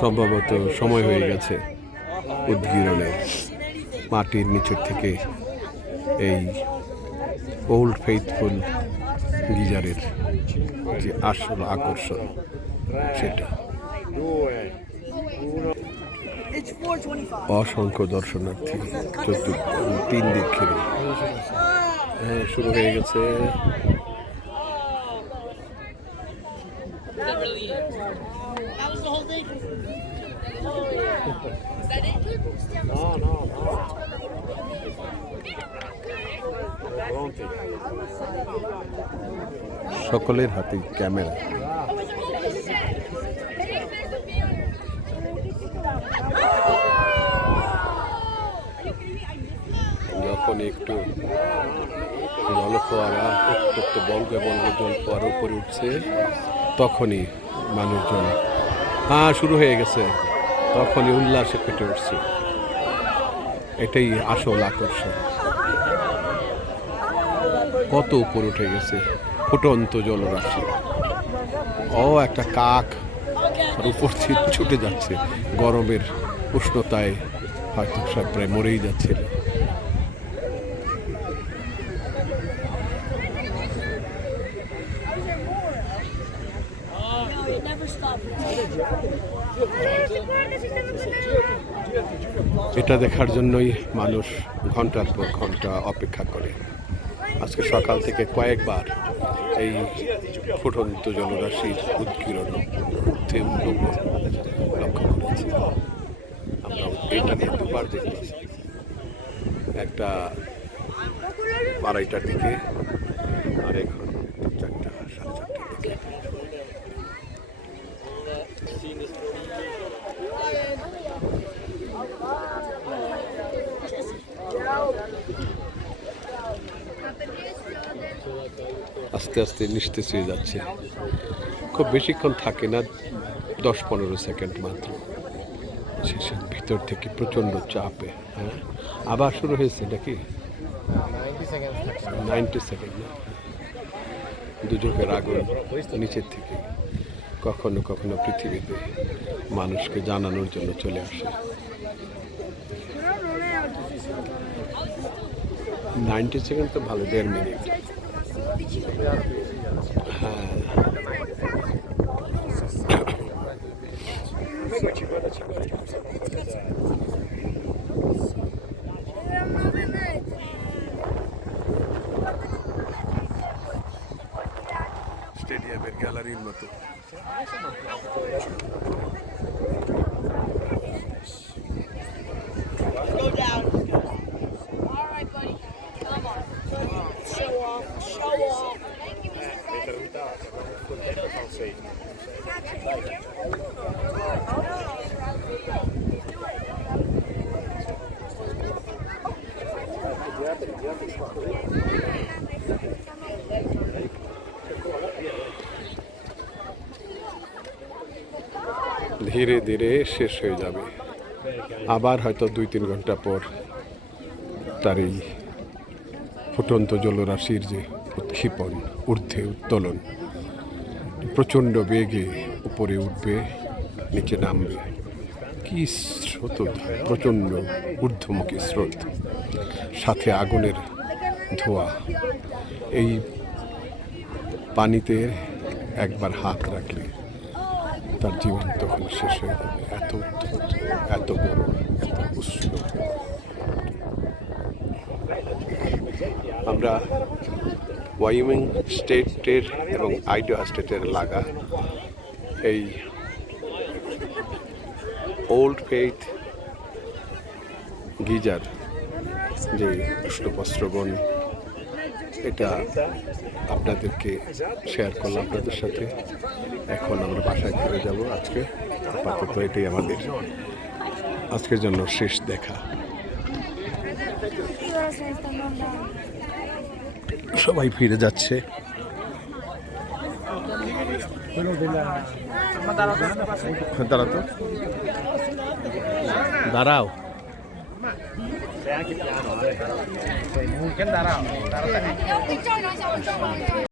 সম্ভবত সময় হয়ে গেছে উদ্গীরণের। মাটির নিচের থেকে এই ওল্ড ফেইথফুল গিজারের যে আসল আকর্ষণ সেটা। অসংখ্য দর্শনার্থী তিন দিক ঘিরে। হ্যাঁ, শুরু হয়ে গেছে। সকলের হাতে ক্যামেরা। যখন একটু জলফোয়ারা উত্তপ্ত বঙ্গে বঙ্গে জলফোয়ারা উপরে উঠছে, তখনই মানুষজন শুরু হয়ে গেছে, তখনই উল্লাসে ফেটে উঠছে। এটাই আসল আকর্ষণ। কত উপরে উঠে গেছে ফুটন্ত জলরাশি। একটা কাক উপর থেকে ছুটে যাচ্ছে, গরমের উষ্ণতায় হয়তো সব প্রায় মরেই যাচ্ছিল। এটা দেখার জন্যই মানুষ ঘন্টার পর ঘন্টা অপেক্ষা করে। আজকে সকাল থেকে কয়েকবার এই ফুটন্ত জলরাশির উদ্গীরণ লক্ষ্য করেছি। আমরা এটা নিয়ে দুবার দেখেছি, একটা 2:30টার দিকে আর এখন 4টা, 4:30টার দিকে। আস্তে আস্তে নিস্তেজ হয়ে যাচ্ছে। খুব বেশিক্ষণ থাকে না, 10-15 সেকেন্ড মাত্র। শেষের ভিতর থেকে প্রচণ্ড চাপে। হ্যাঁ, আবার শুরু হয়েছে নাকি? 90 সেকেন্ড না? দুচোখের আগুন নিচের থেকে কখনো কখনো পৃথিবীতে মানুষকে জানানোর জন্য চলে আসে। 90 সেকেন্ড তো ভালো, 1.5 মিনিট। হ্যাঁ, স্টেডিয়ামের গ্যালারির মতো। ধীরে ধীরে শেষ হয়ে যাবে। আবার হয়তো 2-3 ঘন্টা পর তার এই ফুটন্ত জলরাশির যে উৎক্ষেপণ, ঊর্ধ্বে উত্তোলন, প্রচণ্ড বেগে উপরে উঠবে, নিচে নামবে। কি স্রোত, প্রচণ্ড ঊর্ধ্বমুখী স্রোত, সাথে আগুনের ধোঁয়া। এই পানিতে একবার হাত রাখলে তার জীবন তখন শেষ হয়ে যাবে। এত উত্তপ্ত, এত বড়, এত উষ্ণ। আমরা ওয়াইমিং স্টেটের এবং আইডাহো স্টেটের লাগা এই ওল্ড ফেইথ গিজার যে উষ্ণপ্রস্রবণ, এটা আপনাদেরকে শেয়ার করলাম আপনাদের সাথে। এখন আমরা বাসায় ফিরে যাব। আজকে আপাতত এটাই আমাদের আজকের জন্য শেষ দেখা। সবাই ফিরে যাচ্ছে। দাঁড়াও। Mungkin darah.